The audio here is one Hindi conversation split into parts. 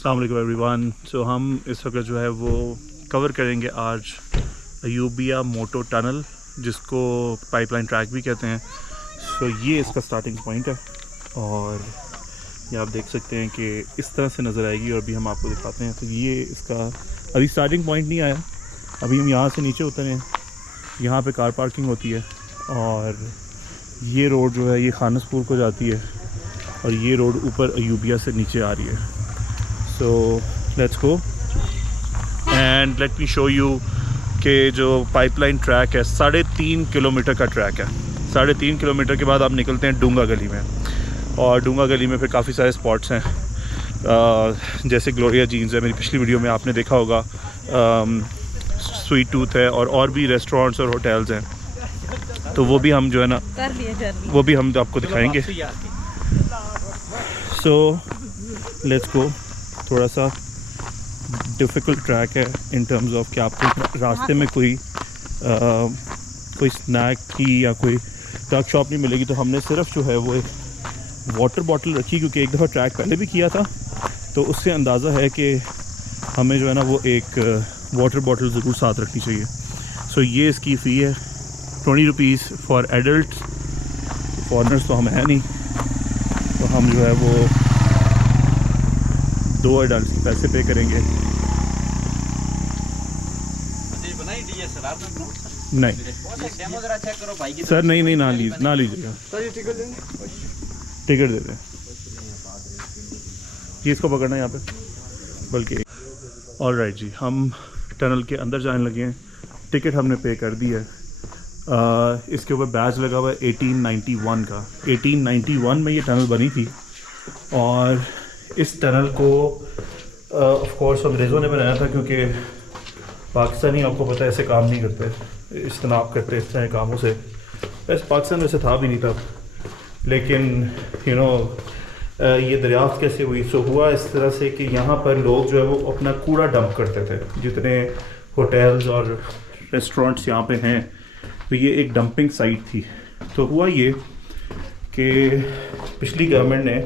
अस्सलाम वालेकुम एवरीवन। सो हम इस वक्त जो है वो कवर करेंगे आज अयूबिया मोटो टनल, जिसको पाइपलाइन ट्रैक भी कहते हैं। सो ये इसका स्टार्टिंग पॉइंट है और ये आप देख सकते हैं कि इस तरह से नज़र आएगी और अभी हम आपको दिखाते हैं। तो ये इसका अभी स्टार्टिंग पॉइंट नहीं आया, अभी हम यहाँ से नीचे उतरे हैं। यहाँ पे कार पार्किंग होती है और ये रोड जो है ये खानसपुर को जाती है और ये रोड ऊपर अयूबिया से नीचे आ रही है। So let's go and let me show you कि जो पाइपलाइन ट्रैक है 3.5 किलोमीटर का ट्रैक है। 3.5 किलोमीटर के बाद आप निकलते हैं डूंगा गली में और डूंगा गली में फिर काफ़ी सारे स्पॉट्स हैं, जैसे ग्लोरिया जीन्स है, मेरी पिछली वीडियो में आपने देखा होगा। स्वीट टूथ है और भी रेस्टोरेंट्स और होटल्स हैं, तो वो भी हम जो है ना वो भी हम आपको दिखाएंगे। So let's go. थोड़ा सा डिफ़िकल्ट ट्रैक है इन टर्म्स ऑफ कि आपको रास्ते में कोई स्नैक की या कोई ट्रक शॉप नहीं मिलेगी, तो हमने सिर्फ जो है वो एक वाटर बॉटल रखी, क्योंकि एक दफ़ा ट्रैक पहले भी किया था तो उससे अंदाज़ा है कि हमें जो है ना वो एक वाटर बॉटल ज़रूर साथ रखनी चाहिए। सो ये इसकी फ़ी है 20 रुपीज़ फॉर एडल्ट। फॉरनर्स तो हम हैं नहीं, तो हम जो है वो 2 एडल्ट के पैसे पे करेंगे। नहीं सर, नहीं ना लीजिएगा, टिकट दे दें। ये इसको पकड़ना है यहाँ पे, बल्कि ऑलराइट जी, हम टनल के अंदर जाने लगे हैं। टिकट हमने पे कर दी है। इसके ऊपर बैज लगा हुआ है 1891 का। 1891 में ये टनल बनी थी और इस टनल को ऑफ कोर्स अंग्रेज़ों ने बनाया था, क्योंकि पाकिस्तानी आपको पता है ऐसे काम नहीं करते, इज्तनाब करते इस तरह कामों से। वैसे पाकिस्तान वैसे था भी नहीं तब, लेकिन ये दरियाफ्त कैसे हुई? सो हुआ इस तरह से कि यहाँ पर लोग जो है वो अपना कूड़ा डंप करते थे। जितने होटल्स और रेस्टोरेंट्स यहाँ पे हैं, तो ये एक डंपिंग साइट थी। तो हुआ ये कि पिछली गवर्नमेंट ने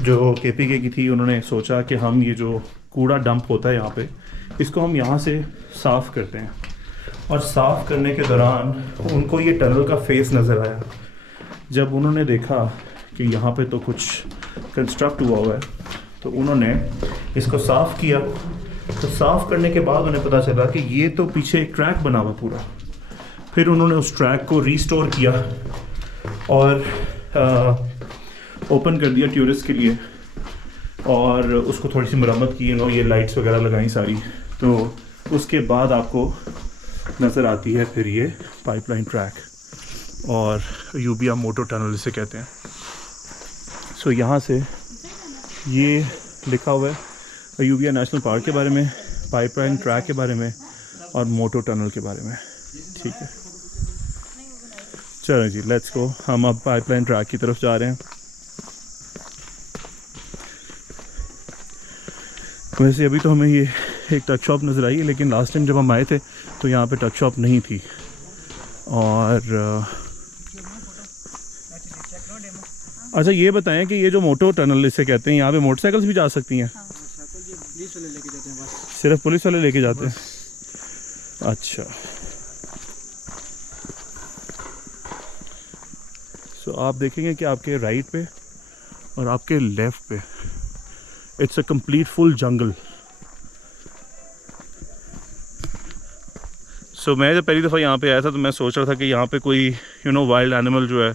जो KPK की थी, उन्होंने सोचा कि हम ये जो कूड़ा डंप होता है यहाँ पे, इसको हम यहाँ से साफ़ करते हैं। और साफ़ करने के दौरान उनको ये टनल का फेस नज़र आया। जब उन्होंने देखा कि यहाँ पे तो कुछ कंस्ट्रक्ट हुआ है, तो उन्होंने इसको साफ़ किया। तो साफ़ करने के बाद उन्हें पता चला कि ये तो पीछे एक ट्रैक बना हुआ पूरा। फिर उन्होंने उस ट्रैक को रीस्टोर किया और ओपन कर दिया टूरिस्ट के लिए, और उसको थोड़ी सी मरम्मत की, ये लाइट्स वगैरह लगाई सारी। तो उसके बाद आपको नज़र आती है फिर ये पाइपलाइन ट्रैक और अयूबिया मोटो टनल इसे कहते हैं। सो यहाँ से ये लिखा हुआ है अयूबिया नेशनल पार्क के बारे में, पाइपलाइन ट्रैक के बारे में और मोटो टनल के बारे में। ठीक है, चलो जी, लेट्स गो। हम अब पाइपलाइन ट्रैक की तरफ जा रहे हैं। वैसे अभी तो हमें ये एक टच शॉप नज़र आई है, लेकिन लास्ट टाइम जब हम आए थे तो यहाँ पे टच शॉप नहीं थी। और अच्छा ये बताएं कि ये जो मोटो टनल इसे कहते हैं, यहाँ पे मोटरसाइकिल्स भी जा सकती हैं? सिर्फ पुलिस वाले लेके जाते हैं? अच्छा, सो आप देखेंगे कि आपके राइट पे और आपके लेफ़्ट पे इट्स अ कंप्लीट फुल जंगल। सो मैं जब पहली दफ़ा यहाँ पे आया था तो मैं सोच रहा था कि यहाँ पे कोई वाइल्ड एनिमल जो है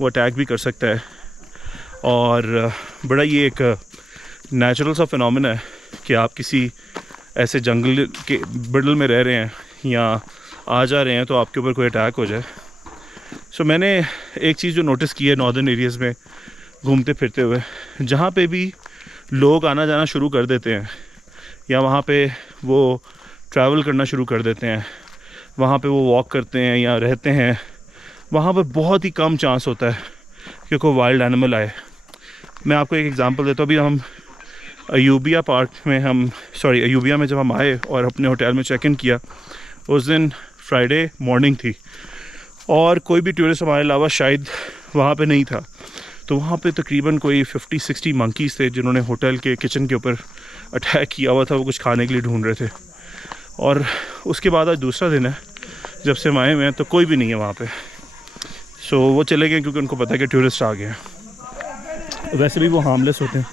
वो अटैक भी कर सकता है। और बड़ा ये एक नेचुरल सा फिनोमेना है कि आप किसी ऐसे जंगल के मिडल में रह रहे हैं या आ जा रहे हैं तो आपके ऊपर कोई अटैक हो जाए। सो मैंने एक चीज़ जो नोटिस की है नॉर्दर्न एरियाज़ में घूमते फिरते हुए, जहाँ पे भी लोग आना जाना शुरू कर देते हैं या वहाँ पे वो ट्रैवल करना शुरू कर देते हैं, वहाँ पे वो वॉक करते हैं या रहते हैं, वहाँ पर बहुत ही कम चांस होता है कि कोई वाइल्ड एनिमल आए। मैं आपको एक एग्ज़ाम्पल देता हूँ। अभी हम अयूबिया अयूबिया में जब हम आए और अपने होटल में चेक इन किया, उस दिन फ्राइडे मॉर्निंग थी और कोई भी टूरिस्ट हमारे अलावा शायद वहाँ पे नहीं था। तो वहाँ पे तकरीबन कोई 50-60 मंकीज़ थे जिन्होंने होटल के किचन के ऊपर अटैक किया हुआ था। वो कुछ खाने के लिए ढूंढ रहे थे। और उसके बाद आज दूसरा दिन है जब से हम आए हुए हैं, तो कोई भी नहीं है वहाँ पे। सो वो चले गए क्योंकि उनको पता है कि टूरिस्ट आ गए हैं। वैसे भी वो हार्मलेस होते हैं।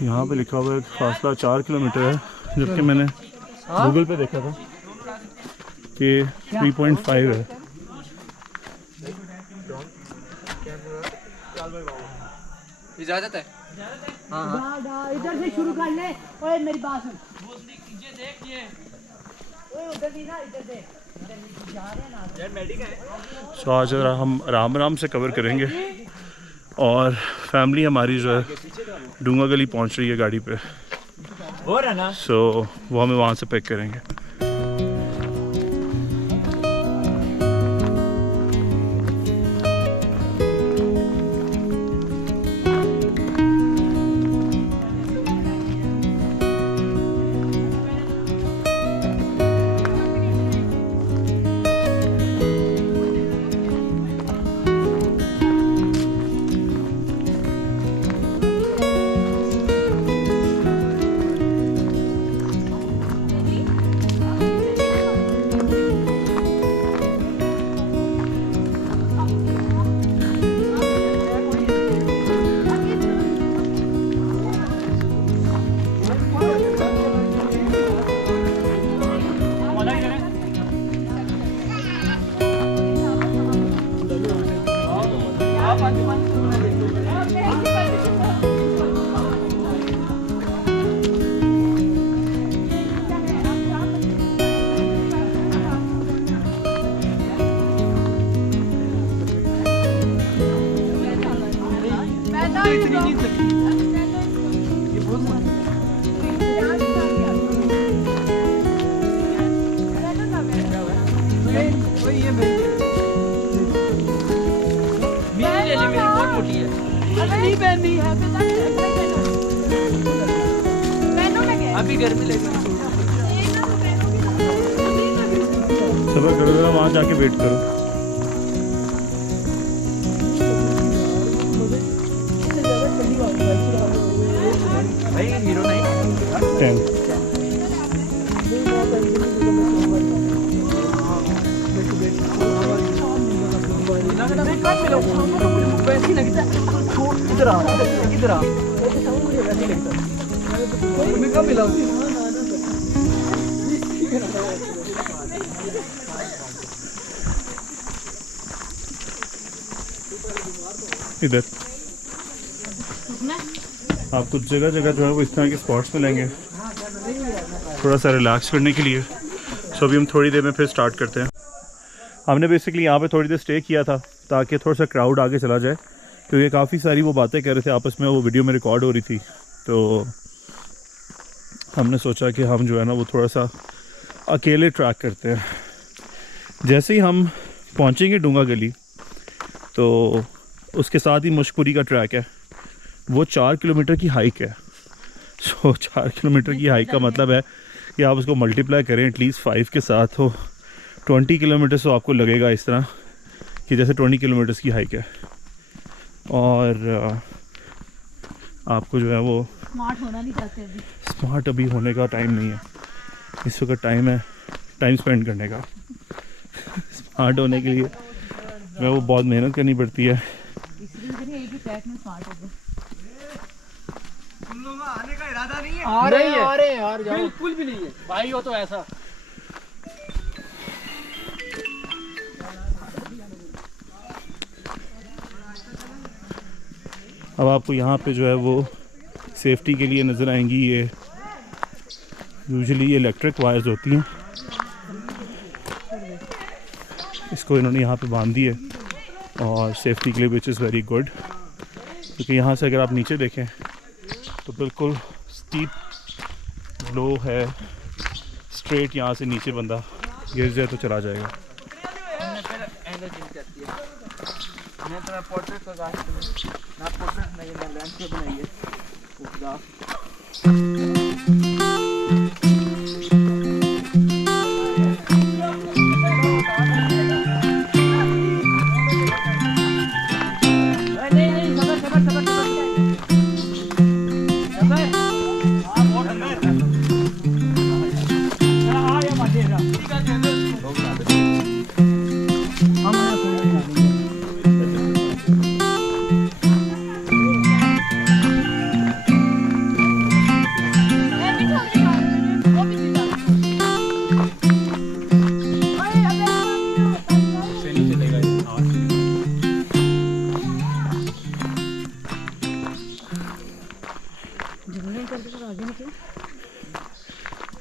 यहाँ पे लिखा हुआ है फासला 4 किलोमीटर है, जबकि मैंने गूगल पे देखा था कि 3.5 है। इजाजत है? हाँ इधर से शुरू कर ले। ओए मेरी बात सुन। उधर भी ना, इधर से सो आज हम आराम आराम से कवर करेंगे और फैमिली हमारी जो है डूंगा गली पहुंच रही है गाड़ी पे। हो रहा ना? सो वो हमें वहाँ से पिक करेंगे। अभी गर्मी लगी। सबर करो जरा, वहाँ जाके वेट करो। भाई हीरो नहीं 10 इधर आ इधर आ मैं कब मिला इधर आपको जगह जगह जो है वो इस तरह के स्पॉट्स मिलेंगे थोड़ा सा रिलैक्स करने के लिए। सो अभी हम थोड़ी देर में फिर स्टार्ट करते हैं। हमने बेसिकली यहाँ पे थोड़ी देर स्टे किया था ताकि थोड़ा सा क्राउड आगे चला जाए, क्योंकि काफ़ी सारी वो बातें कर रहे थे आपस में, वो वीडियो में रिकॉर्ड हो रही थी। तो हमने सोचा कि हम जो है ना वो थोड़ा सा अकेले ट्रैक करते हैं। जैसे ही हम पहुँचेंगे डूंगा गली तो उसके साथ ही मुश्कपुरी का ट्रैक है, वो 4 किलोमीटर की हाइक है। सो 4 किलोमीटर की हाइक का मतलब है कि आप उसको मल्टीप्लाई करें एटलीस्ट 5 के साथ, तो 20 किलोमीटर तो आपको लगेगा इस तरह कि जैसे 20 किलोमीटर्स की हाइक है। और आपको जो है वो स्मार्ट होना नहीं चाहते अभी। स्मार्ट अभी होने का टाइम नहीं है, इस वक्त टाइम है टाइम स्पेंड करने का। स्मार्ट होने के लिए मैं वो बहुत मेहनत करनी पड़ती है। इसलिए एक ही ट्रैक में स्मार्ट हो गए। तुम लोगों का आने का इरादा नहीं है? आ रहे हैं यार, जाओ। बिल्कुल भी नहीं है भाई, हो तो ऐसा अब आपको यहाँ पे जो है वो सेफ्टी के लिए नज़र आएंगी ये यूजुअली ये इलेक्ट्रिक वायर्स होती हैं, इसको इन्होंने यहाँ पे बांध दी है और सेफ्टी के लिए, विच इज़ वेरी गुड। क्योंकि यहाँ से अगर आप नीचे देखें तो बिल्कुल स्टीप लो है, स्ट्रेट यहाँ से नीचे बंदा गिर जाए तो चला जाएगा।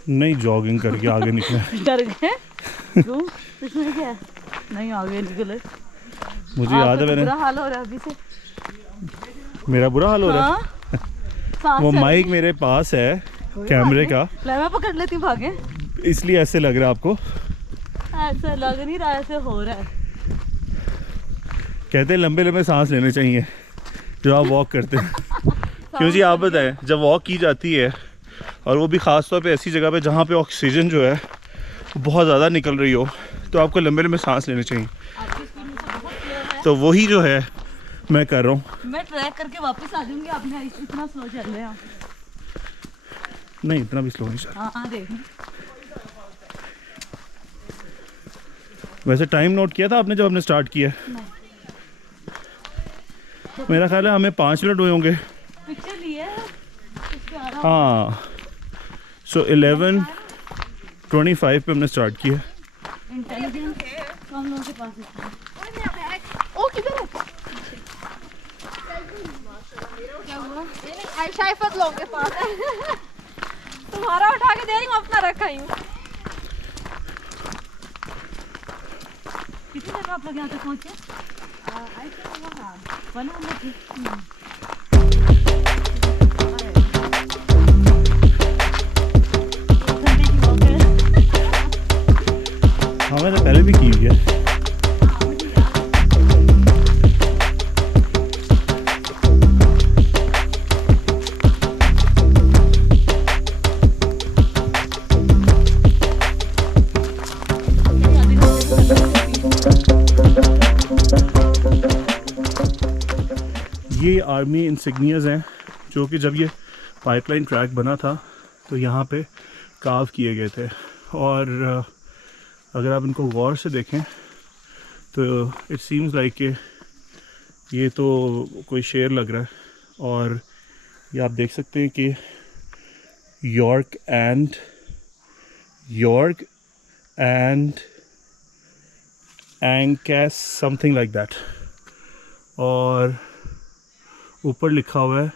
नहीं, जॉगिंग करके आगे निकले। डर गए? क्यों? इसमें क्या है? नहीं आगे निकले। मुझे याद है मैंने, बुरा हाल हो रहा है अभी से। मेरा बुरा हाल हो रहा है। हाँ? वो माइक मेरे पास है कैमरे का, मैं पकड़ लेती हूँ, भागे। इसलिए ऐसे लग रहा है आपको। ऐसा लग नहीं रहा, ऐसे हो रहा है। कहते हैं लंबे लंबे सांस लेने चाहिए जो आप वॉक करते हैं। क्यों जी, आप बताएं, जब वॉक की जाती है और वो भी ख़ास तौर पे ऐसी जगह पे जहाँ पे ऑक्सीजन जो है बहुत ज़्यादा निकल रही हो, तो आपको लंबे लंबे सांस लेने चाहिए। तो वही जो है मैं कर रहा हूँ। मैं ट्रैक करके वापस आ जाऊंगी, आपने इतना स्लो चल रहे हैं। नहीं, इतना भी स्लो नहीं चल। हाँ देख। वैसे टाइम नोट किया था आपने जब हमने स्टार्ट किया? मेरा ख्याल है हमें 5 मिनट हुए होंगे। पिक्चर लिए हाँ, सो 11:25 पे हमने स्टार्ट किया। इंटेलिजेंस हम लोगों के पास है। ओ किधर है? क्या हुआ? आयशा इफत लोगों के पास है। तुम्हारा उठा के दे रही हूँ, अपना रखा ही हूँ। कितनी देर आप लोग यहाँ तक पहुँचे? हाँ, मैंने पहले भी की हुई है। ये आर्मी इंसिग्नियाज हैं जो कि जब ये पाइपलाइन ट्रैक बना था तो यहाँ पे काव किए गए थे। और अगर आप इनको गौर से देखें तो इट सीम्स लाइक कि ये तो कोई शेर लग रहा है। और ये आप देख सकते हैं कि यॉर्क एंड एंकैस समथिंग लाइक दैट। और ऊपर लिखा हुआ है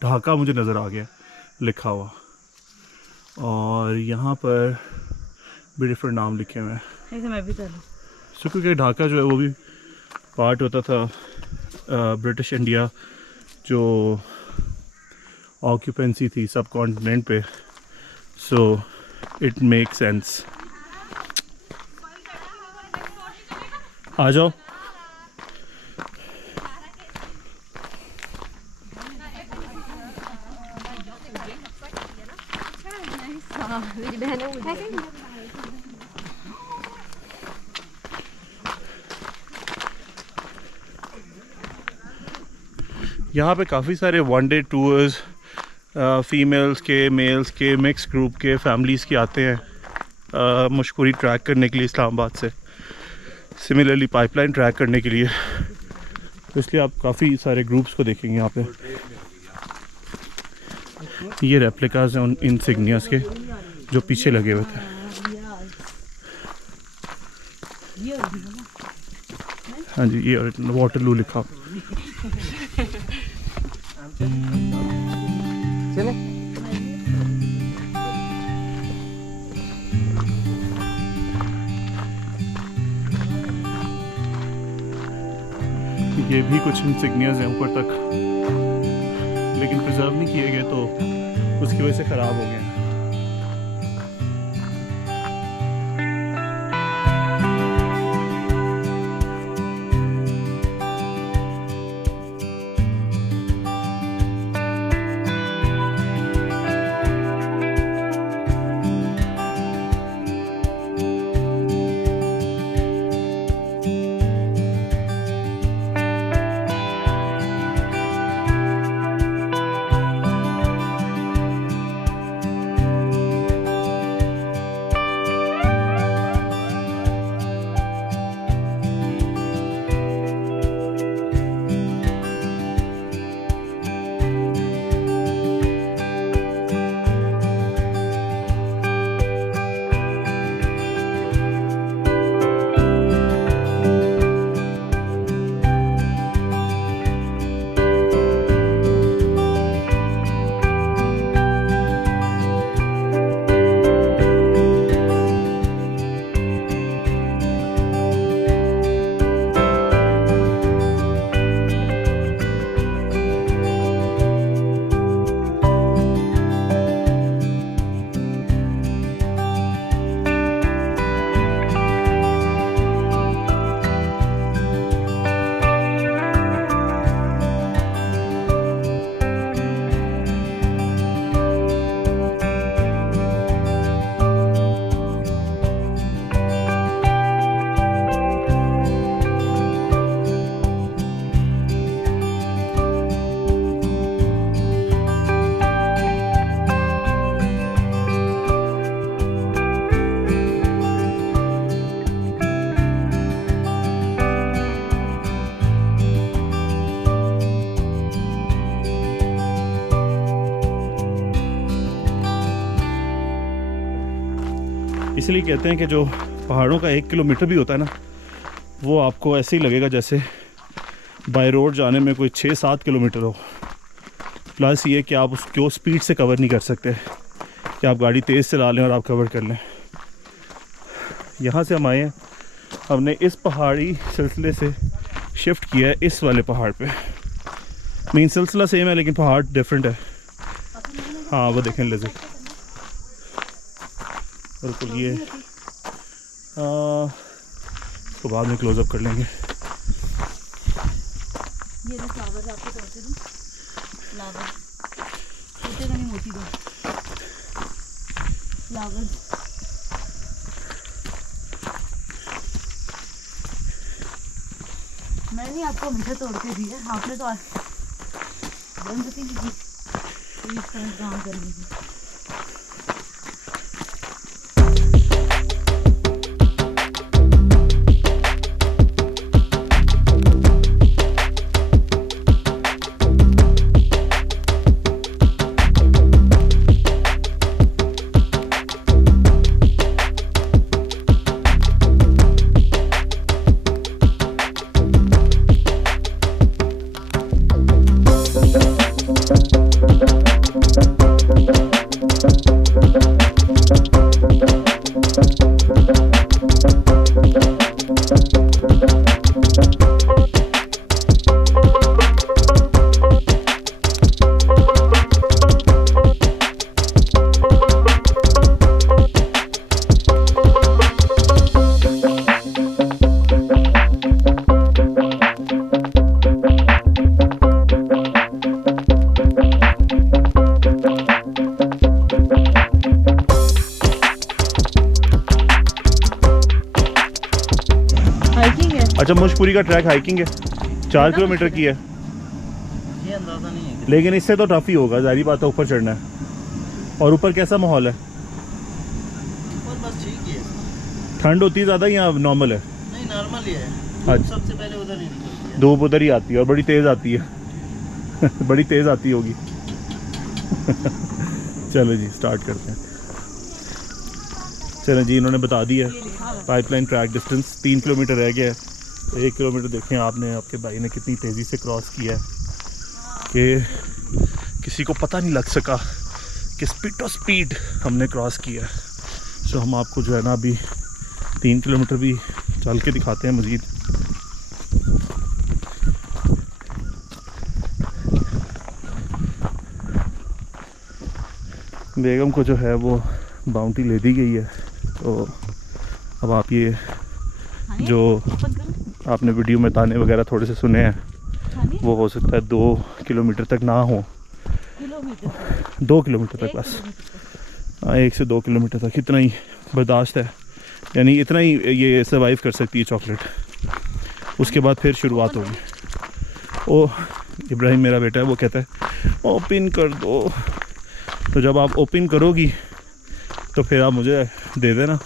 ढाका, मुझे नज़र आ गया लिखा हुआ। और यहाँ पर भी डिफरेंट नाम लिखे हुए हैं। ऐसे मैं भी चलूं। सो क्योंकि ढाका जो है वो भी पार्ट होता था ब्रिटिश इंडिया जो ऑक्यूपेंसी थी सब कॉन्टिनेंट पे, सो इट मेक सेंस। आ जाओ। यहाँ पे काफ़ी सारे वन डे टूर्स फीमेल्स के, मेल्स के, मिक्स ग्रुप के, फैमिलीज़ के आते हैं मशहूरी ट्रैक करने के लिए इस्लामाबाद से, सिमिलरली पाइपलाइन ट्रैक करने के लिए। तो इसलिए आप काफ़ी सारे ग्रुप्स को देखेंगे यहाँ पे। ये रेप्लिकाज हैं उन इंसिग्नियास के जो पीछे लगे हुए थे। हाँ जी, ये वाटरलू लिखा। ये भी कुछ इंसिग्नियाज हैं ऊपर तक, लेकिन प्रिजर्व नहीं किए गए तो उसकी वजह से ख़राब हो गए हैं। इसलिए कहते हैं कि जो पहाड़ों का 1 किलोमीटर भी होता है ना, वो आपको ऐसे ही लगेगा जैसे बाय रोड जाने में कोई 6-7 किलोमीटर हो। प्लस ये कि आप उसको स्पीड से कवर नहीं कर सकते कि आप गाड़ी तेज़ चला लें और आप कवर कर लें। यहाँ से हम आए हैं, हमने इस पहाड़ी सिलसिले से शिफ्ट किया है इस वाले पहाड़ पे। मेन सिलसिला सेम है लेकिन पहाड़ डिफरेंट है। हाँ वो देखें लेज़र, बिल्कुल ये इसको बाद में क्लोज़अप कर लेंगे। ये जो फ्लावर आपको तोड़ते दूँ, फ्लावर टूटेगा नहीं, मोती दो फ्लावर। मैंने आपको हमेशा तोड़ के दिया, आपने तो बंद थी इस तरह काम कर लीजिए। अच्छा, मुशपुरी का ट्रैक हाइकिंग है, 4 किलोमीटर की है। ये अंदाजा नहीं है, लेकिन इससे तो टफ ही होगा, जाहिर बात है, ऊपर चढ़ना है। और ऊपर कैसा माहौल है? ऊपर बस ठीक ही है। ठंड होती है ज़्यादा या नॉर्मल है? नहीं नॉर्मल ही है। अच्छा। सबसे पहले उधर ही निकलती है। धूप उधर ही आती है और बड़ी तेज़ आती है बड़ी तेज़ आती होगी चलो जी स्टार्ट करते हैं। चलो जी, इन्होंने बता दिया पाइपलाइन ट्रैक डिस्टेंस 3 किलोमीटर रह गया है। 1 किलोमीटर देखें आपने, आपके भाई ने कितनी तेज़ी से क्रॉस किया है कि किसी को पता नहीं लग सका कि स्पीड हमने क्रॉस किया है। सो हम आपको जो है ना अभी 3 किलोमीटर भी चल के दिखाते हैं मज़ीद। बेगम को जो है वो बाउंटी ले दी गई है। तो अब आप ये जो आपने वीडियो में ताने वगैरह थोड़े से सुने हैं वो हो सकता है 2 किलोमीटर तक ना हो, 2 किलोमीटर तक बस, 1 से 2 किलोमीटर तक इतना ही बर्दाश्त है, यानी इतना ही ये सर्वाइव कर सकती है चॉकलेट। उसके बाद फिर शुरुआत होगी। ओ इब्राहिम मेरा बेटा है, वो कहता है ओपन कर दो। तो जब आप ओपन करोगी तो फिर आप मुझे दे देना।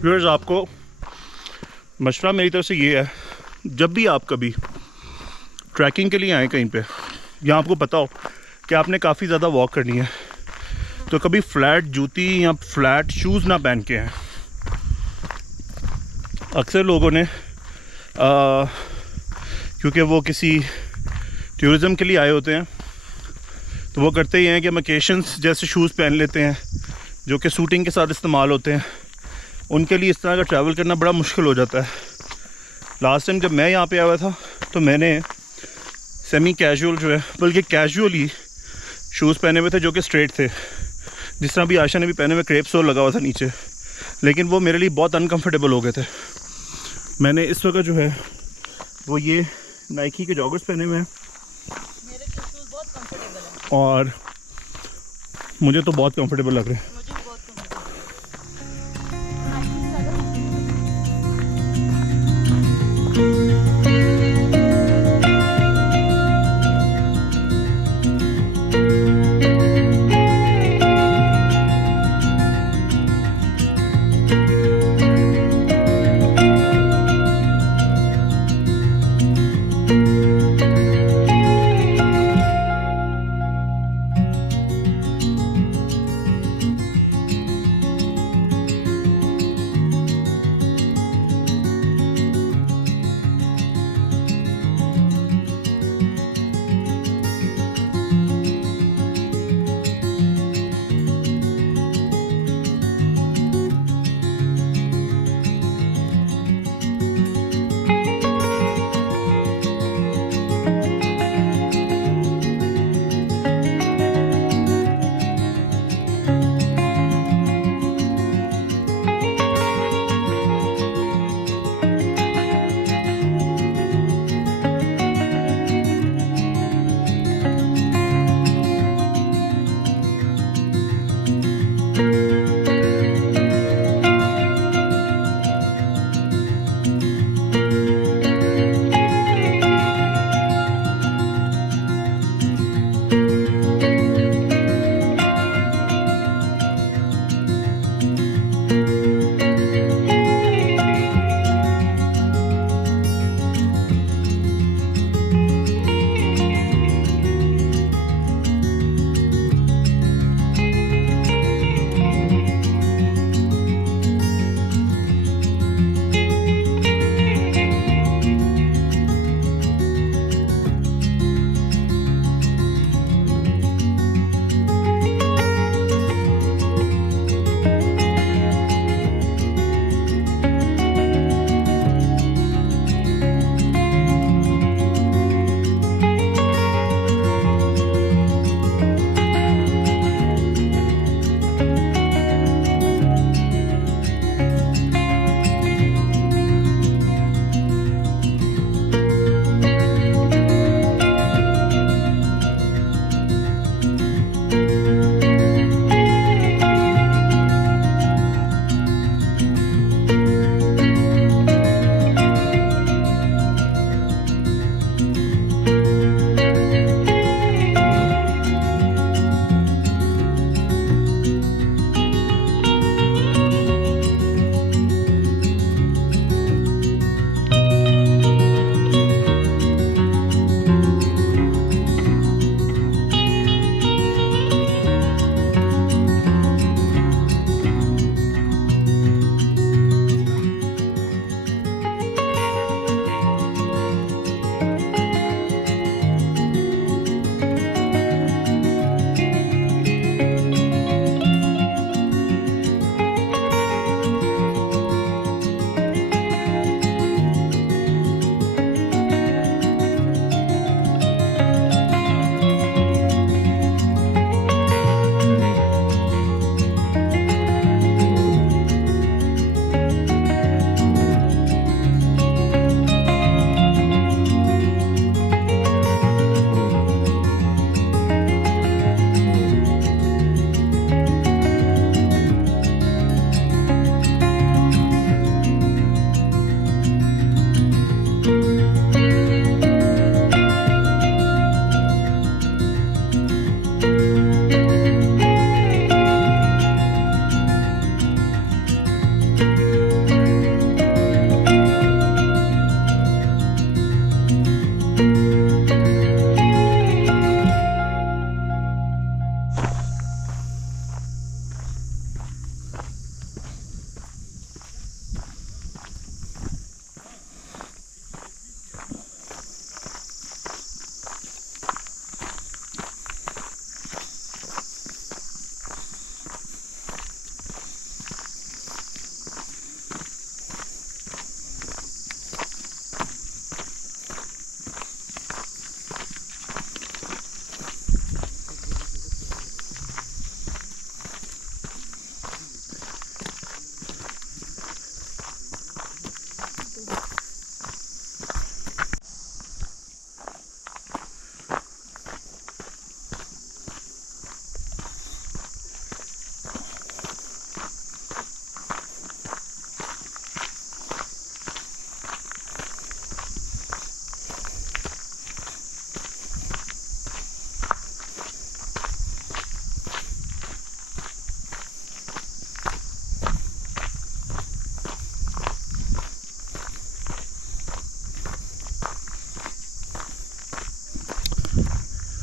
व्यूअर्स, आपको मशवरा मेरी तरफ से ये है, जब भी आप कभी ट्रैकिंग के लिए आएँ कहीं पे, या आपको पता हो कि आपने काफ़ी ज़्यादा वॉक करनी है, तो कभी फ्लैट जूती या फ्लैट शूज़ ना पहन के आएँ। अक्सर लोगों ने क्योंकि वो किसी टूरिज़म के लिए आए होते हैं तो वो करते ही हैं कि वेकेशंस जैसे शूज़ पहन लेते हैं जो कि शूटिंग के साथ इस्तेमाल होते हैं। उनके लिए इस तरह का ट्रैवल करना बड़ा मुश्किल हो जाता है। लास्ट टाइम जब मैं यहाँ पे आया हुआ था तो मैंने सेमी कैजुअल जो है, बल्कि कैजुअली शूज़ पहने हुए थे जो कि स्ट्रेट थे, जिस तरह भी आयशा ने भी पहने हुए, क्रेप सोल लगा हुआ था नीचे, लेकिन वो मेरे लिए बहुत अनकम्फर्टेबल हो गए थे। मैंने इस वक्त जो है वो ये नाइकी के जॉगर्स पहने हुए हैं और मुझे तो बहुत कंफर्टेबल लग रहे हैं।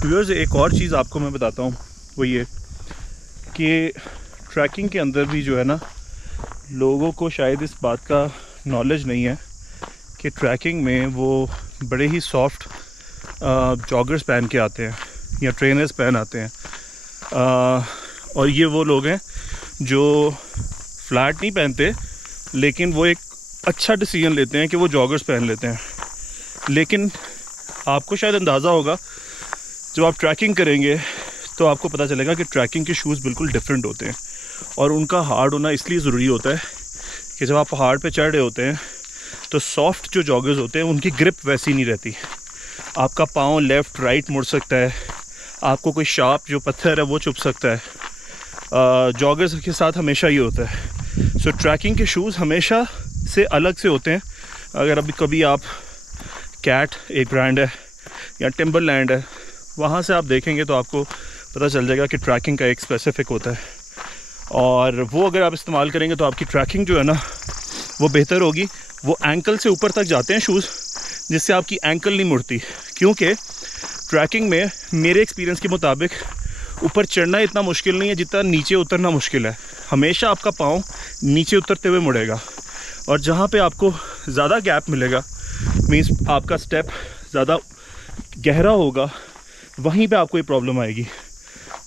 व्यूअर्स एक और चीज़ आपको मैं बताता हूँ, वो ये कि ट्रैकिंग के अंदर भी जो है ना, लोगों को शायद इस बात का नॉलेज नहीं है कि ट्रैकिंग में वो बड़े ही सॉफ्ट जॉगर्स पहन के आते हैं या ट्रेनर्स पहन आते हैं, और ये वो लोग हैं जो फ्लैट नहीं पहनते, लेकिन वो एक अच्छा डिसीजन लेते हैं कि वो जॉगर्स पहन लेते हैं। लेकिन आपको शायद अंदाज़ा होगा जब आप ट्रैकिंग करेंगे तो आपको पता चलेगा कि ट्रैकिंग के शूज़ बिल्कुल डिफरेंट होते हैं, और उनका हार्ड होना इसलिए ज़रूरी होता है कि जब आप पहाड़ पे चढ़ रहे होते हैं तो सॉफ्ट जो जॉगर्स होते हैं उनकी ग्रिप वैसी नहीं रहती। आपका पाँव लेफ़्ट राइट मुड़ सकता है, आपको कोई शार्प जो पत्थर है वो चुभ सकता है। जॉगर्स के साथ हमेशा ये होता है। सो ट्रैकिंग के शूज़ हमेशा से अलग से होते हैं। अगर अभी कभी आप कैट एक ब्रांड है या टिम्बरलैंड है, वहाँ से आप देखेंगे तो आपको पता चल जाएगा कि ट्रैकिंग का एक स्पेसिफ़िक होता है, और वो अगर आप इस्तेमाल करेंगे तो आपकी ट्रैकिंग जो है ना वो बेहतर होगी। वो एंकल से ऊपर तक जाते हैं शूज़, जिससे आपकी एंकल नहीं मुड़ती, क्योंकि ट्रैकिंग में मेरे एक्सपीरियंस के मुताबिक ऊपर चढ़ना इतना मुश्किल नहीं है जितना नीचे उतरना मुश्किल है। हमेशा आपका पाँव नीचे उतरते हुए मुड़ेगा, और जहाँ पे आपको ज़्यादा गैप मिलेगा, मीन्स आपका स्टेप ज़्यादा गहरा होगा, वहीं पे आपको ये प्रॉब्लम आएगी।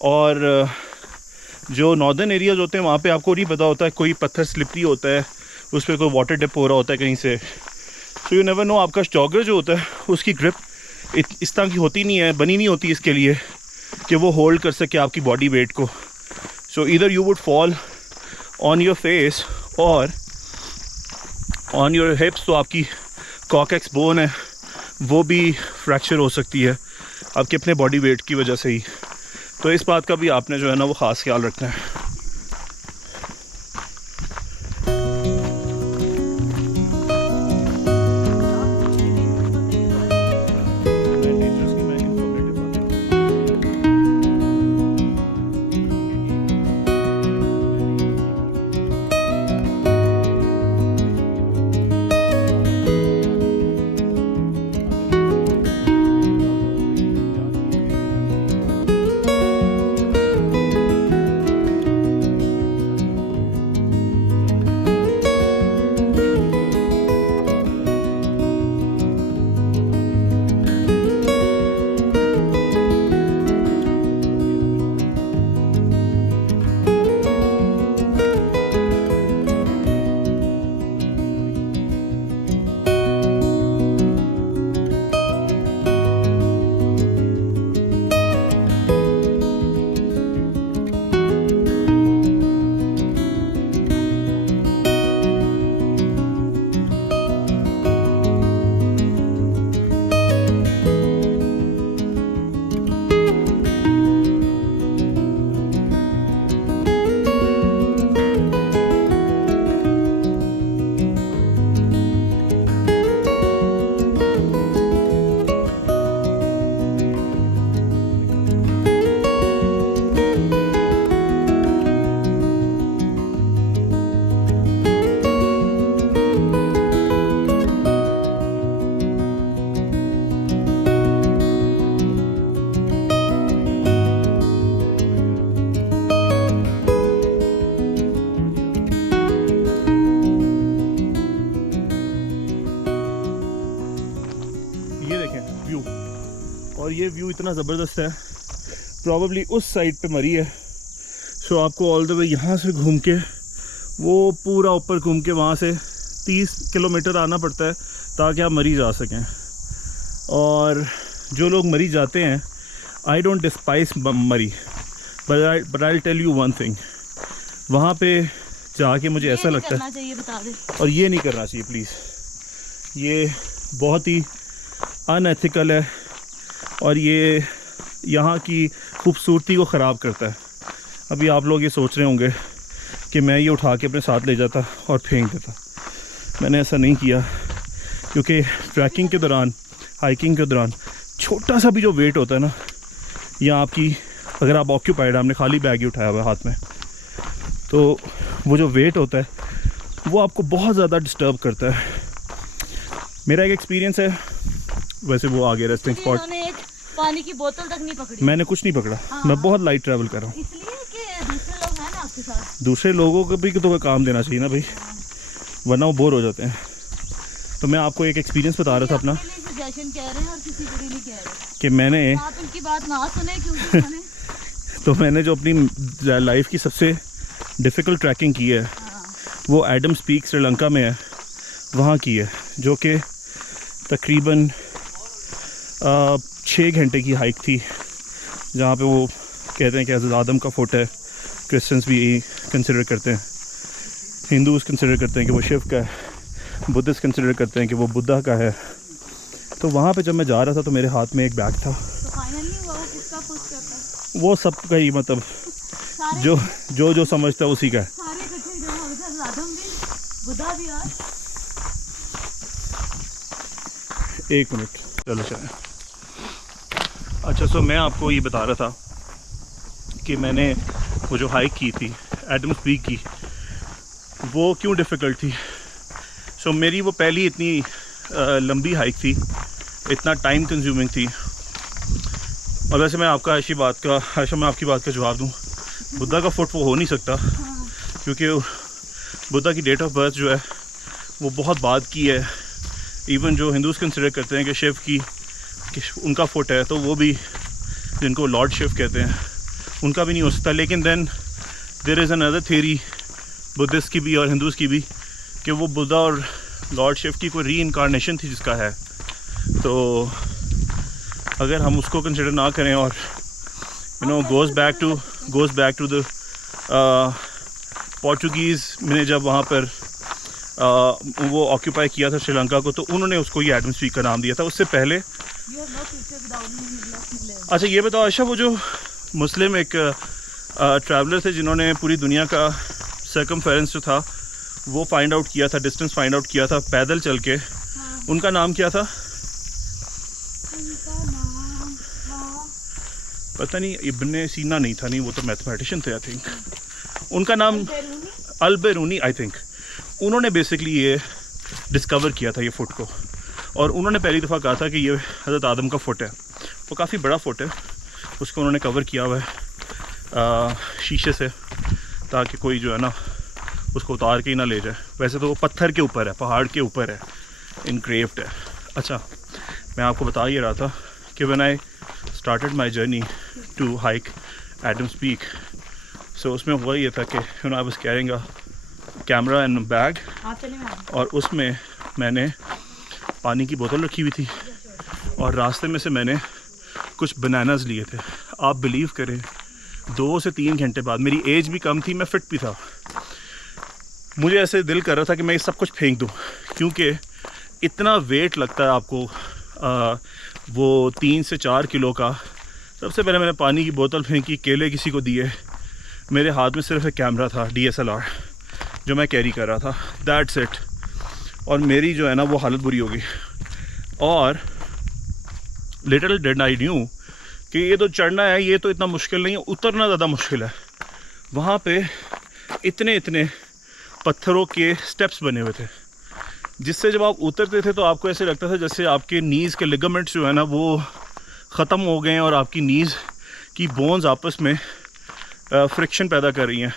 और जो नॉर्दर्न एरियाज़ होते हैं वहाँ पे आपको नहीं पता होता है, कोई पत्थर स्लिपरी होता है, उस पर कोई वाटर डिप हो रहा होता है कहीं से, तो यू नेवर नो। आपका जॉगर जो होता है उसकी ग्रिप इस तरह की होती नहीं है, बनी नहीं होती इसके लिए कि वो होल्ड कर सके आपकी बॉडी वेट को। सो either you would fall on your face और ऑन योर हिप्स, तो आपकी कॉक्सिक्स बोन है वो भी फ्रैक्चर हो सकती है आपके अपने बॉडी वेट की वजह से ही। तो इस बात का भी आपने जो है ना वो ख़ास ख्याल रखना है। और ये व्यू इतना ज़बरदस्त है, प्रॉबली उस साइड पे मरी है। सो आपको ऑल द वे यहाँ से घूम के वो पूरा ऊपर घूम के वहाँ से 30 किलोमीटर आना पड़ता है ताकि आप मरी जा सकें। और जो लोग मरी जाते हैं, I don't despise Murree, but I tell you one thing, वहाँ पे जाके मुझे ऐसा लगता है चाहिए, बता दे। और ये नहीं करना चाहिए प्लीज़, ये बहुत ही अनएथिकल है और ये यहाँ की खूबसूरती को ख़राब करता है। अभी आप लोग ये सोच रहे होंगे कि मैं ये उठा के अपने साथ ले जाता और फेंक देता, मैंने ऐसा नहीं किया, क्योंकि ट्रैकिंग के दौरान, हाइकिंग के दौरान छोटा सा भी जो वेट होता है ना, या आपकी अगर आप ऑक्यूपाइड, आपने खाली बैग ही उठाया हुआ है हाथ में, तो वो जो वेट होता है वो आपको बहुत ज़्यादा डिस्टर्ब करता है। मेरा एक एक्सपीरियंस है, वैसे वो आगे रेस्टिंग स्पॉट, इन्होंने एक पानी की बोतल तक नहीं पकड़ी। मैंने कुछ नहीं पकड़ा। मैं बहुत लाइट ट्रैवल कर रहा हूँ। इसलिए कि दूसरे लोग हैं ना आपके साथ। दूसरे लोगों को भी तो कोई काम देना चाहिए ना भाई, वरना वो बोर हो जाते हैं। तो मैं आपको एक एक्सपीरियंस बता रहा था अपना सजेशन कह रहे हैं और किसी को भी नहीं कह रहे कि मैंने आप इनकी बात ना सुने क्योंकि मैंने तो मैंने जो अपनी लाइफ की सबसे डिफ़िकल्ट ट्रैकिंग की है वो एडम्स पीक श्रीलंका में है, वहाँ की है, जो कि तकरीबन 6 घंटे की हाइक थी, जहाँ पे वो कहते हैं कि हज़रत आदम का फुट है। क्रिश्चियंस भी यही कंसिडर करते हैं, हिंदूज़ कंसिडर करते हैं कि वो शिव का है, बुद्धिस्ट कंसिडर करते हैं कि वो बुद्धा का है। तो वहाँ पे जब मैं जा रहा था तो मेरे हाथ में एक बैग था। तो फाइनली वो किसका पुश करता वो सब का ही मतलब जो समझता है उसी का है। सारे इकट्ठे जमा हो गए, आदम भी बुद्धा भी। यार एक मिनट, चलो चलें। अच्छा, सो मैं आपको ये बता रहा था कि मैंने वो जो हाइक की थी एडम्स पीक की, वो क्यों डिफ़िकल्ट थी। सो मेरी वो पहली इतनी लंबी हाइक थी, इतना टाइम कंज्यूमिंग थी। और वैसे मैं आपकी बात का जवाब दूं, बुद्धा का फुट वो हो नहीं सकता, क्योंकि बुद्धा की डेट ऑफ बर्थ जो है वो बहुत बाद की है। इवन जो हिंदूज़ कंसिडर करते हैं कि शिव की उनका फुट है, तो वो भी जिनको लॉर्ड शिव कहते हैं उनका भी नहीं हो सकता। लेकिन then there is another theory Buddhist की भी और हिंदूज़ की भी कि वो बुद्धा और लॉर्ड शिव की कोई री इनकारनेशन थी जिसका है। तो अगर हम उसको कंसिडर ना करें और goes back to the Portuguese ने जब वहाँ पर वो ऑक्यूपाई किया था श्रीलंका को, तो उन्होंने उसको ये एडम्स पीक का नाम दिया था। उससे पहले अच्छा ये बताओ आयशा, वो जो मुस्लिम एक ट्रैवलर थे जिन्होंने पूरी दुनिया का सर्कमफेरेंस जो था वो फाइंड आउट किया था, डिस्टेंस फाइंड आउट किया था पैदल चल के, उनका नाम क्या था? पता नहीं, इब्ने सीना नहीं था, नहीं वो तो मैथमेटिशियन थे आई थिंक। उनका नाम अल-बिरूनी आई थिंक। उन्होंने बेसिकली ये डिस्कवर किया था ये फुट को, और उन्होंने पहली दफ़ा कहा था कि ये हज़रत आदम का फुट है। वो काफ़ी बड़ा फुट है, उसको उन्होंने कवर किया हुआ है शीशे से, ताकि कोई जो है ना उसको उतार के ही ना ले जाए। वैसे तो वो पत्थर के ऊपर है, पहाड़ के ऊपर है, इनक्रेव्ड है। अच्छा, मैं आपको बता ये रहा था कि when I started my journey to hike Adams Peak, so उसमें हुआ ये था कि I was carrying a camera and bag, और उसमें मैंने पानी की बोतल रखी हुई थी, और रास्ते में से मैंने कुछ बनानास लिए थे। आप बिलीव करें 2 से 3 घंटे बाद, मेरी एज भी कम थी, मैं फिट भी था, मुझे ऐसे दिल कर रहा था कि मैं ये सब कुछ फेंक दूं, क्योंकि इतना वेट लगता है आपको वो 3 से 4 किलो का। सबसे पहले मैंने पानी की बोतल फेंकी, केले किसी को दिए, मेरे हाथ में सिर्फ एक कैमरा था DSLR जो मैं कैरी कर रहा था, दैट्स इट। और मेरी जो है ना वो हालत बुरी हो गई। और लिटिल डिड आई न्यू कि ये तो चढ़ना है, ये तो इतना मुश्किल नहीं है, उतरना ज़्यादा मुश्किल है। वहाँ पे इतने पत्थरों के स्टेप्स बने हुए थे, जिससे जब आप उतरते थे तो आपको ऐसे लगता था जैसे आपके नीज़ के लिगामेंट्स जो है ना वो ख़त्म हो गए हैं, और आपकी नीज़ की बोन्स आपस में फ्रिक्शन पैदा कर रही हैं।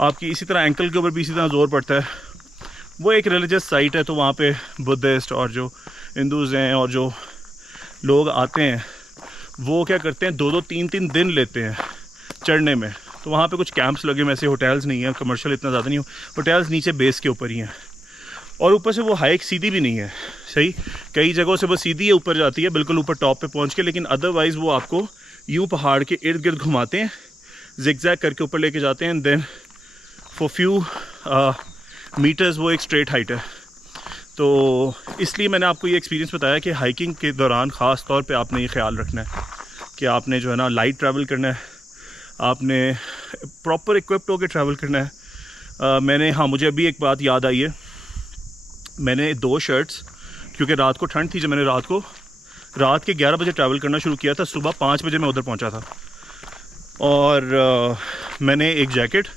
आपकी इसी तरह एंकल के ऊपर भी इसी तरह ज़ोर पड़ता है। वो एक रिलीजियस साइट है, तो वहाँ पे बुद्धिस्ट और जो हिंदूज़ हैं और जो लोग आते हैं वो क्या करते हैं, 2-2 3-3 दिन लेते हैं चढ़ने में। तो वहाँ पे कुछ कैंप्स लगे हुए, ऐसे होटल्स नहीं हैं, कमर्शियल इतना ज़्यादा नहीं हो, होटल्स नीचे बेस के ऊपर ही हैं। और ऊपर से वो हाइक सीधी भी नहीं है, सही कई जगहों से वो सीधी है ऊपर जाती है, बिल्कुल ऊपर टॉप पे पहुँच के, लेकिन अदरवाइज़ वो आपको यूँ पहाड़ के इर्द गिर्द घुमाते हैं, जिगजैग करके ऊपर लेके जाते हैं, and then for few metres वो एक स्ट्रेट हाइट है। तो इसलिए मैंने आपको ये एक्सपीरियंस बताया कि हाइकिंग के दौरान ख़ास तौर पे आपने ये ख्याल रखना है कि आपने जो है ना लाइट ट्रैवल करना है, आपने प्रॉपर इक्विप्ड होकर ट्रैवल करना है। मुझे अभी एक बात याद आई है, मैंने 2 शर्ट्स, क्योंकि रात को ठंड थी, जब मैंने रात के 11 बजे ट्रैवल करना शुरू किया था, सुबह 5 बजे मैं उधर पहुंचा था, और मैंने एक जैकेट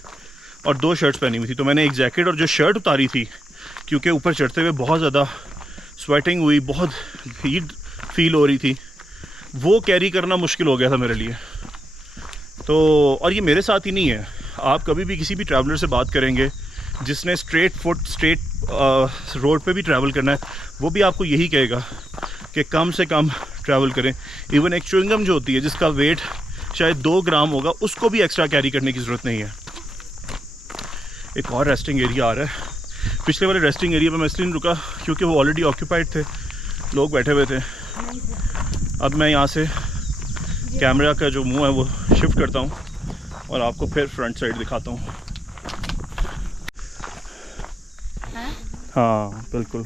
और 2 शर्ट्स पहनी हुई थी। तो मैंने एक जैकेट और जो शर्ट उतारी थी, क्योंकि ऊपर चढ़ते हुए बहुत ज़्यादा स्वेटिंग हुई, बहुत हीट फील हो रही थी, वो कैरी करना मुश्किल हो गया था मेरे लिए। तो और ये मेरे साथ ही नहीं है, आप कभी भी किसी भी ट्रैवलर से बात करेंगे जिसने स्ट्रेट रोड पे भी ट्रैवल करना है, वो भी आपको यही कहेगा कि कम से कम ट्रैवल करें। इवन एक च्युइंगम जो होती है जिसका वेट शायद 2 ग्राम होगा, उसको भी एक्स्ट्रा कैरी करने की ज़रूरत नहीं है। एक और रेस्टिंग एरिया आ रहा है। पिछले वाले रेस्टिंग एरिया पे मैं इसलिए नहीं रुका क्योंकि वो ऑलरेडी ऑक्यूपाइड थे, लोग बैठे हुए थे। अब मैं यहाँ से कैमरा का जो मुंह है वो शिफ्ट करता हूँ और आपको फिर फ्रंट साइड दिखाता हूँ। हाँ बिल्कुल।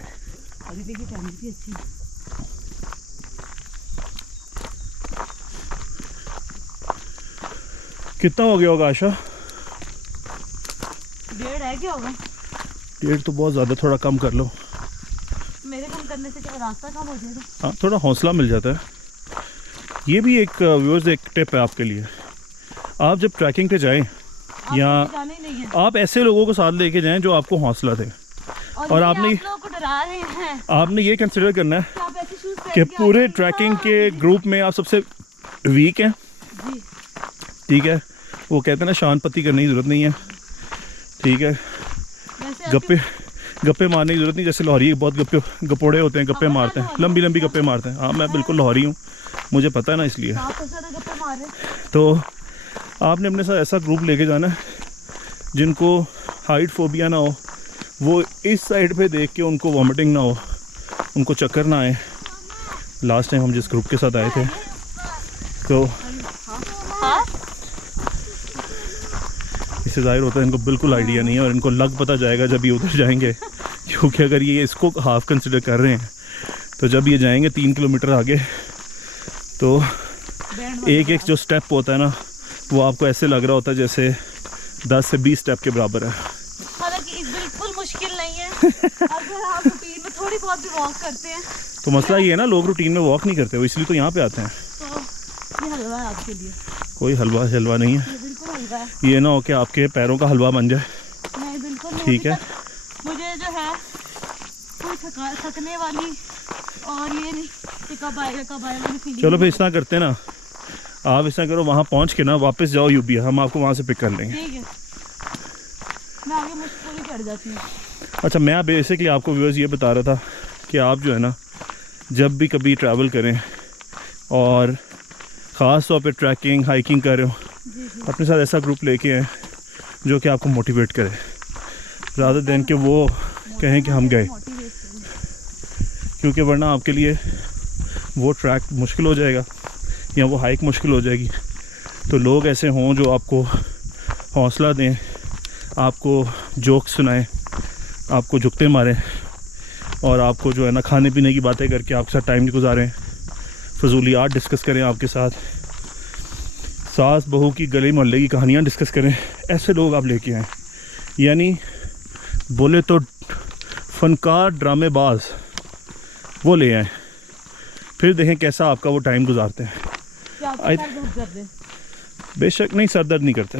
अभी देखिए कैमरे भी अच्छी है। कितना हो गया होगा आशा? 1.5 है, क्या होगा? 1.5 तो बहुत ज़्यादा, थोड़ा कम कर लो। मेरे कम करने से क्या रास्ता कम हो जाएगा? हाँ थोड़ा हौसला मिल जाता है। ये भी एक व्यूअर्स एक टिप है आपके लिए। आप जब ट्रैकिंग पे जाएं या जाना ही नहीं है। आप ऐसे लोगों को साथ लेके जाएं जो आपको हौसला दे। और ये आपने आप लोगों को डरा रहे हैं आपने ये कंसिडर करना है कि आप ऐसे शूज पहन कि के पूरे आए हैं। ट्रैकिंग के ग्रुप में आप सबसे वीक हैं। जी। ठीक है, वो कहते हैं ना शान पत्ती करने की ज़रूरत नहीं है। ठीक है, वैसे गप्पे मारने की ज़रूरत नहीं। जैसे लाहौरी बहुत गपोड़े होते हैं, गप्पे मारते हैं, लंबी लंबी गप्पे मारते हैं। हाँ मैं बिल्कुल लाहौरी हूँ, मुझे पता है ना, इसलिए। आप तो ज़्यादा गप्पे मार रहे हैं। तो आपने अपने साथ ऐसा ग्रुप लेके जाना है जिनको हाइट फोबिया ना हो, वो इस साइड पे देख के उनको वॉमिटिंग ना हो, उनको चक्कर ना आए। लास्ट टाइम हम जिस ग्रुप के साथ आए थे तो हाँ? इससे जाहिर होता है इनको बिल्कुल आइडिया नहीं है और इनको लग पता जाएगा जब ये उधर जाएंगे। क्योंकि अगर ये इसको हाफ कंसिडर कर रहे हैं तो जब ये जाएंगे 3 किलोमीटर आगे तो एक जो स्टेप होता है ना, वो आपको ऐसे लग रहा होता है जैसे 10 से 20 स्टेप के बराबर है। हालांकि बिल्कुल मुश्किल नहीं है अगर आप रूटीन में थोड़ी बहुत भी वॉक करते हैं तो मसला ये है ना, लोग रूटीन में वॉक नहीं करते, वो इसलिए तो यहाँ पे आते हैं। तो ये हलवा है आपके लिए। कोई हलवा शलवा नहीं है, ये बिल्कुल हलवा है। ये ना हो कि आपके पैरों का हलवा बन जाए। नहीं बिल्कुल नहीं। ठीक है, मुझे जो है कोई थकने वाली और ये नहीं कि कब आएगा वाली फीलिंग। चलो फिर इस तरह करते हैं ना, आप इस तरह करो, वहाँ पहुँच के ना वापस जाओ यूपी, हम आपको वहाँ से पिक कर लेंगे। ठीक है, मैं आगे मुश्किल ही चढ़ जाती हूँ। अच्छा, मैं बेसिकली आपको व्यूअर्स ये बता रहा था कि आप जो है ना जब भी कभी ट्रैवल करें और ख़ास तौर पे ट्रैकिंग हाइकिंग कर रहे हो, अपने साथ ऐसा ग्रुप लेके आए जो कि आपको मोटिवेट करे, ज़्यादा देन कि वो कहें कि हम गए, क्योंकि वरना आपके लिए वो ट्रैक मुश्किल हो जाएगा या वो हाइक मुश्किल हो जाएगी। तो लोग ऐसे हों जो आपको हौसला दें, आपको जोक सुनाएं, आपको झुकते मारें और आपको जो है ना खाने पीने की बातें करके आपके साथ टाइम गुजारें, फजूलियात डिस्कस करें, आपके साथ सास बहू की गली मोहल्ले की कहानियाँ डिस्कस करें। ऐसे लोग आप लेके आएँ, यानी बोले तो फनकार ड्रामेबाज वो ले आएँ, फिर देखें कैसा आपका वो टाइम गुजारते हैं। क्या आपको सर दर्द कर दे? बेशक नहीं, सर दर्द नहीं करते।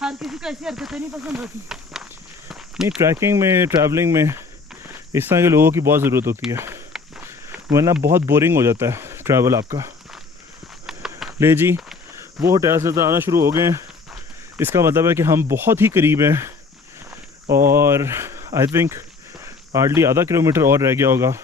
हर किसी को ऐसी हरकतें नहीं पसंद होती। नहीं, ट्रैकिंग में ट्रैवलिंग में इस तरह के लोगों की बहुत ज़रूरत होती है, वरना बहुत बोरिंग हो जाता है ट्रैवल आपका। ले जी, वो होटल्स नज़र आना शुरू हो गए हैं, इसका मतलब है कि हम बहुत ही करीब हैं और आई थिंक हार्डली आधा किलोमीटर और रह गया होगा।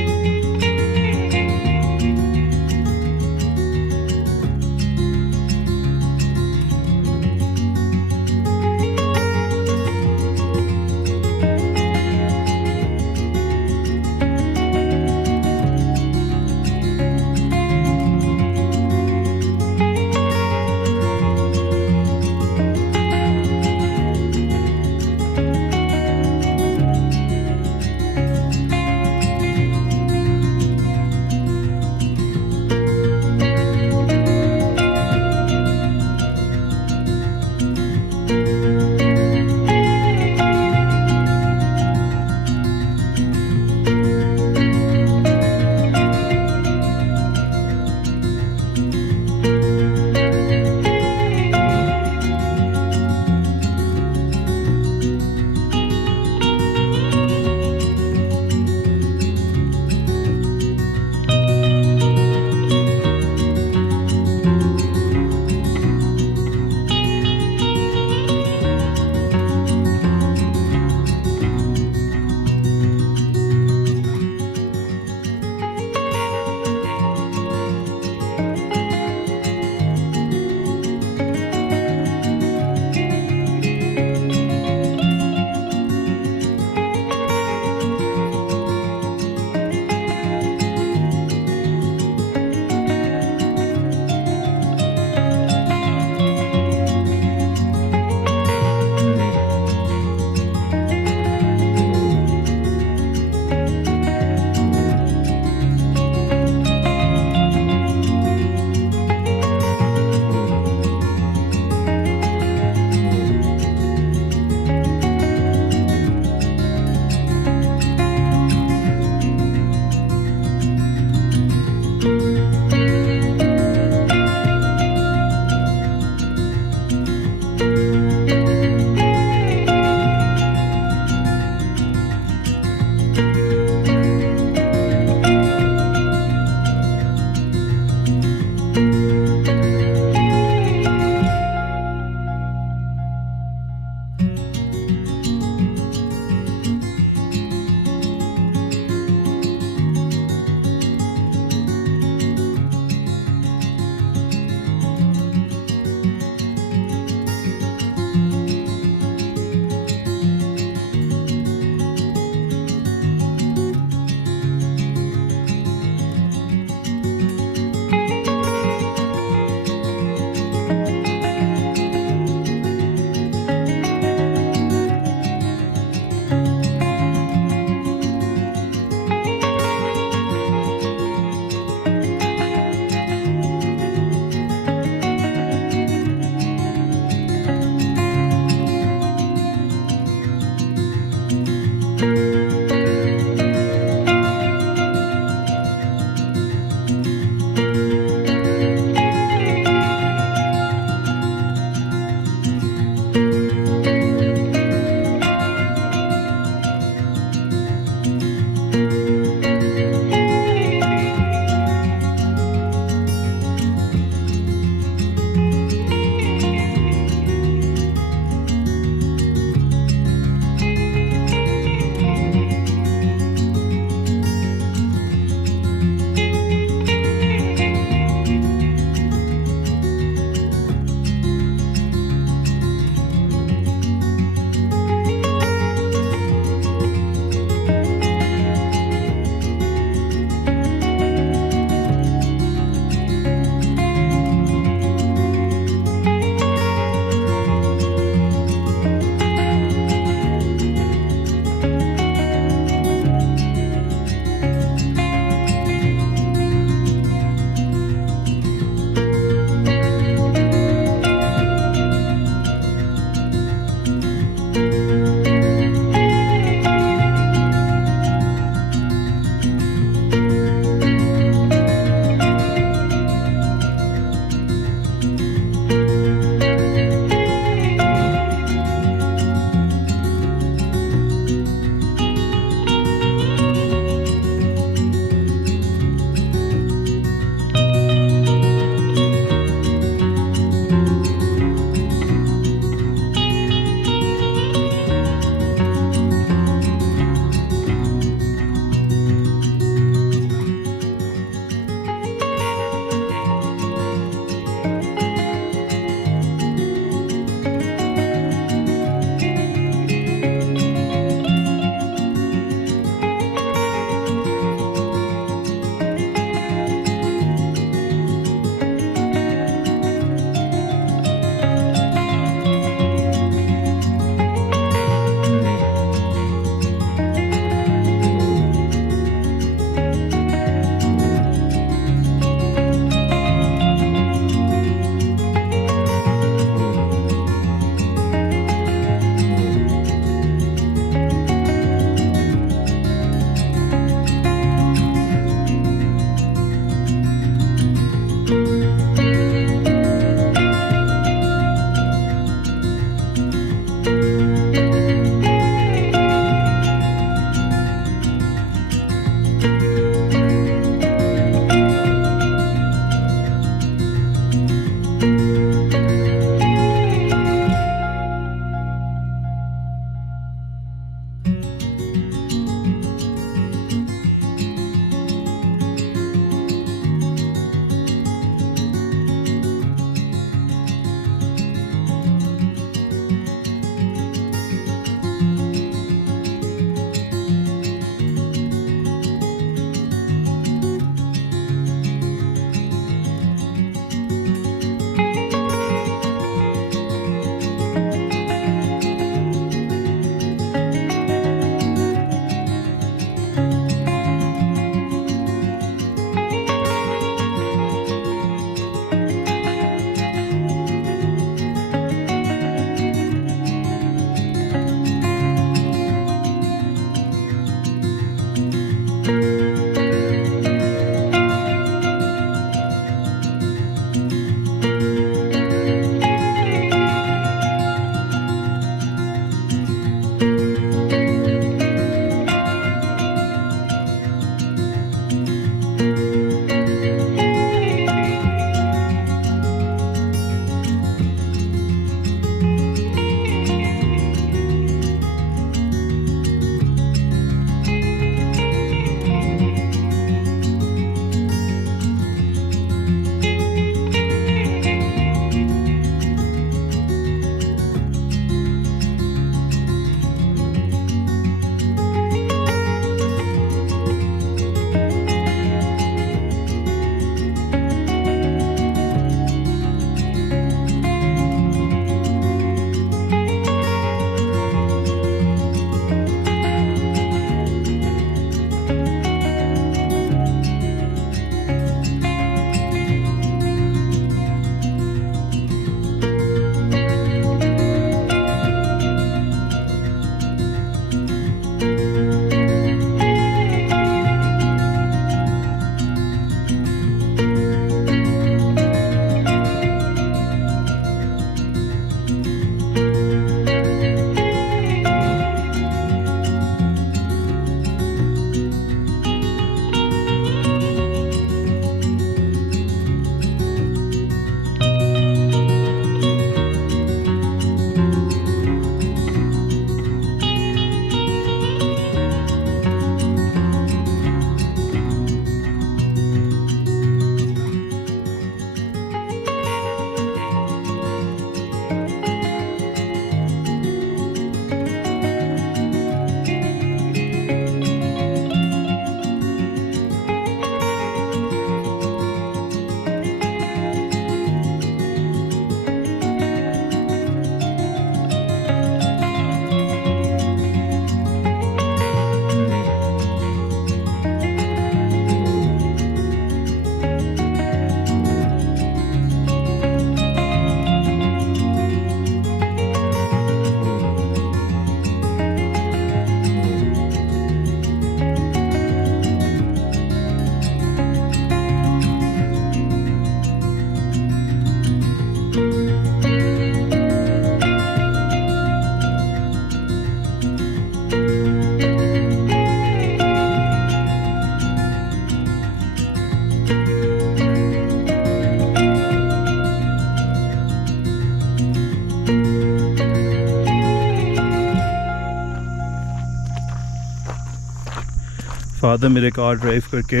फादर मेरे कार ड्राइव करके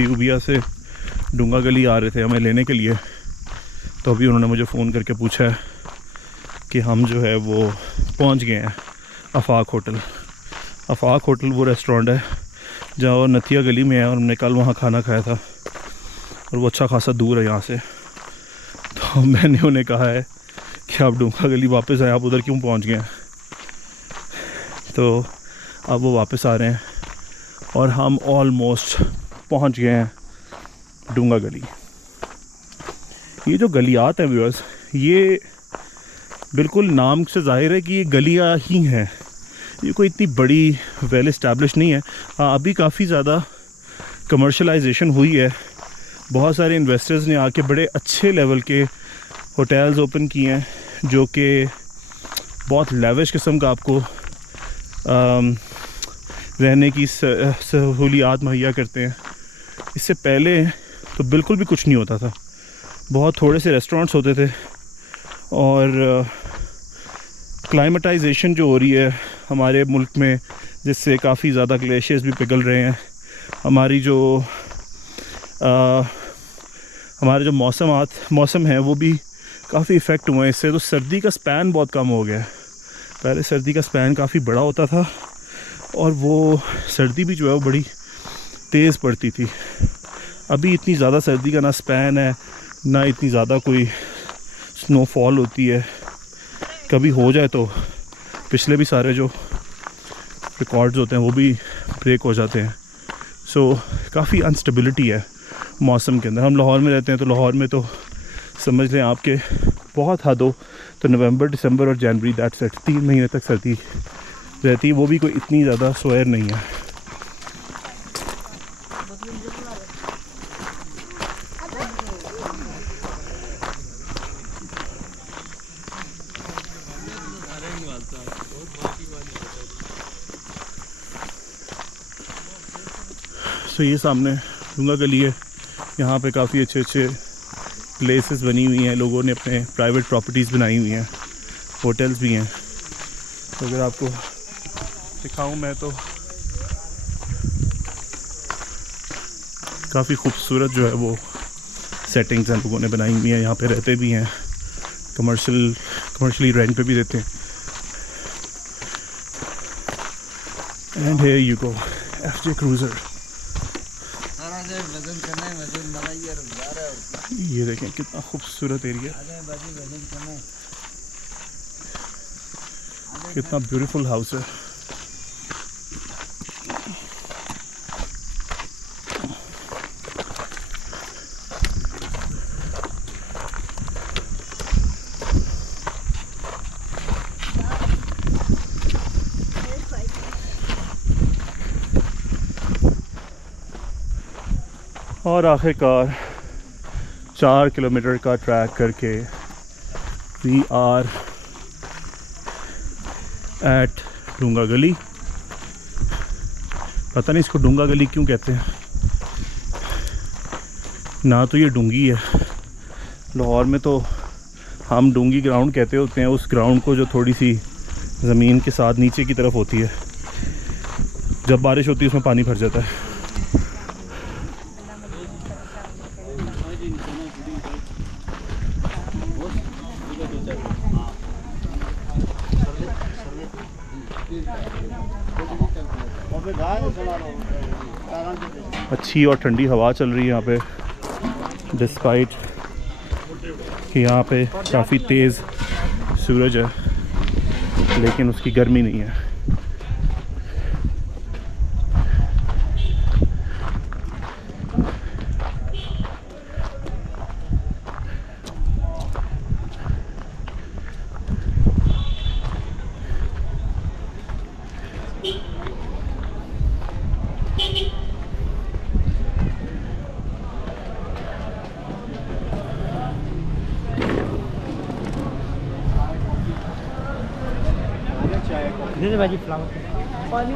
यूबिया से डूंगा गली आ रहे थे हमें लेने के लिए, तो अभी उन्होंने मुझे फ़ोन करके पूछा है कि हम जो है वो पहुंच गए हैं आफाक होटल। आफाक होटल वो रेस्टोरेंट है जहाँ नथिया गली में है, और हमने कल वहाँ खाना खाया था और वो अच्छा खासा दूर है यहाँ से। तो मैंने उन्हें कहा है कि आप डूंगा गली वापस आए, आप उधर क्यों पहुँच गए हैं। तो अब वो वापस आ रहे हैं और हम ऑलमोस्ट पहुँच गए हैं डूंगा गली। ये जो गलियात हैं व्यूअर्स, ये बिल्कुल नाम से जाहिर है कि ये गलियाँ ही हैं, ये कोई इतनी बड़ी वेल इस्टेब्लिश नहीं है। हाँ, अभी काफ़ी ज़्यादा कमर्शलाइजेशन हुई है, बहुत सारे इन्वेस्टर्स ने आके बड़े अच्छे लेवल के होटल्स ओपन किए हैं जो कि बहुत लेविश किस्म का आपको रहने की सहूलियात मुहैया करते हैं। इससे पहले तो बिल्कुल भी कुछ नहीं होता था, बहुत थोड़े से रेस्टोरेंट्स होते थे, और क्लाइमेटाइजेशन जो हो रही है हमारे मुल्क में, जिससे काफ़ी ज़्यादा ग्लेशियर्स भी पिघल रहे हैं, हमारी जो हमारे जो मौसम है वो भी काफ़ी इफ़ेक्ट हुए हैं इससे। तो सर्दी का स्पैन बहुत कम हो गया है। पहले सर्दी का स्पैन काफ़ी बड़ा होता था और वो सर्दी भी जो है वो बड़ी तेज़ पड़ती थी। अभी इतनी ज़्यादा सर्दी का ना स्पैन है, ना इतनी ज़्यादा कोई स्नोफॉल होती है। कभी हो जाए तो पिछले भी सारे जो रिकॉर्ड्स होते हैं वो भी ब्रेक हो जाते हैं। सो काफ़ी अनस्टेबिलिटी है मौसम के अंदर। हम लाहौर में रहते हैं, तो लाहौर में तो समझ लें आपके बहुत हद हो तो नवंबर, दिसंबर और जनवरी, दैट्स इट, 3 महीने तक सर्दी रहती है, वो भी कोई इतनी ज़्यादा स्वेयर नहीं है। तो ये सामने डूंगा गली है, यहाँ पे काफ़ी अच्छे प्लेसेस बनी हुई हैं, लोगों ने अपने प्राइवेट प्रॉपर्टीज़ बनाई हुई हैं, होटल्स भी हैं। तो अगर आपको दिखाऊं मैं तो काफ़ी खूबसूरत जो है वो सेटिंग्स हैं लोगों ने बनाई हुई हैं। यहाँ पे रहते भी हैं, कमर्शियली रेंट पे भी देते हैं। And here you go, FJ cruiser. ये देखें कितना खूबसूरत एरिया, कितना ब्यूटीफुल हाउस है। और आखिरकार 4 किलोमीटर का ट्रैक करके वी आर एट डूंगा गली। पता नहीं इसको डूंगा गली क्यों कहते हैं, ना तो ये डूंगी है। लाहौर में तो हम डूंगी ग्राउंड कहते होते हैं उस ग्राउंड को जो थोड़ी सी ज़मीन के साथ नीचे की तरफ होती है। जब बारिश होती है उसमें पानी भर जाता है। अच्छी और ठंडी हवा चल रही है यहाँ पे, डिस्पाइट कि यहाँ पे काफ़ी तेज़ सूरज है लेकिन उसकी गर्मी नहीं है। भाजी फ्लावर पानी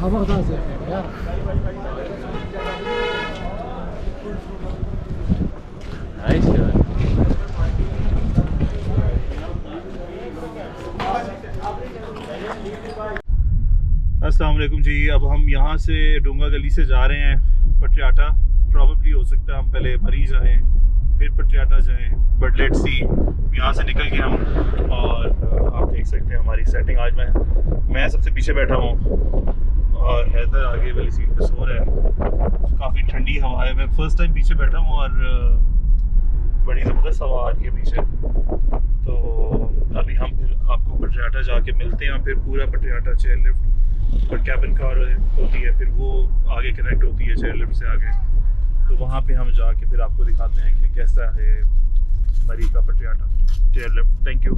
हवा कहाँ से यार। अस्सलाम वालेकुम जी। अब हम यहाँ से डोंगा गली से जा रहे हैं पटियाटा। प्रॉबली हो सकता है हम पहले मरी जाएँ फिर पटियाटा जाएँ, बट लेट्स सी। यहाँ से निकल के हम, और आप देख सकते हैं हमारी सेटिंग। आज मैं सबसे पीछे बैठा हूँ और हैदर आगे वाली सीट पे सो रहा है। काफ़ी ठंडी हवा है। मैं फ़र्स्ट टाइम पीछे बैठा हूँ और बड़ी ज़बरदस्त हवा आ रही है पीछे। तो अभी हम फिर आपको पटियाटा जाके मिलते हैं। फिर पूरा पटियाटा चेयर लिफ्ट और कैबिन कार होती है, फिर वो आगे कनेक्ट होती है चेयर लिफ्ट से आगे। तो वहाँ पे हम जाके फिर आपको दिखाते हैं कि कैसा है मरी का पटियाटा चेयर लिफ्ट। Thank you.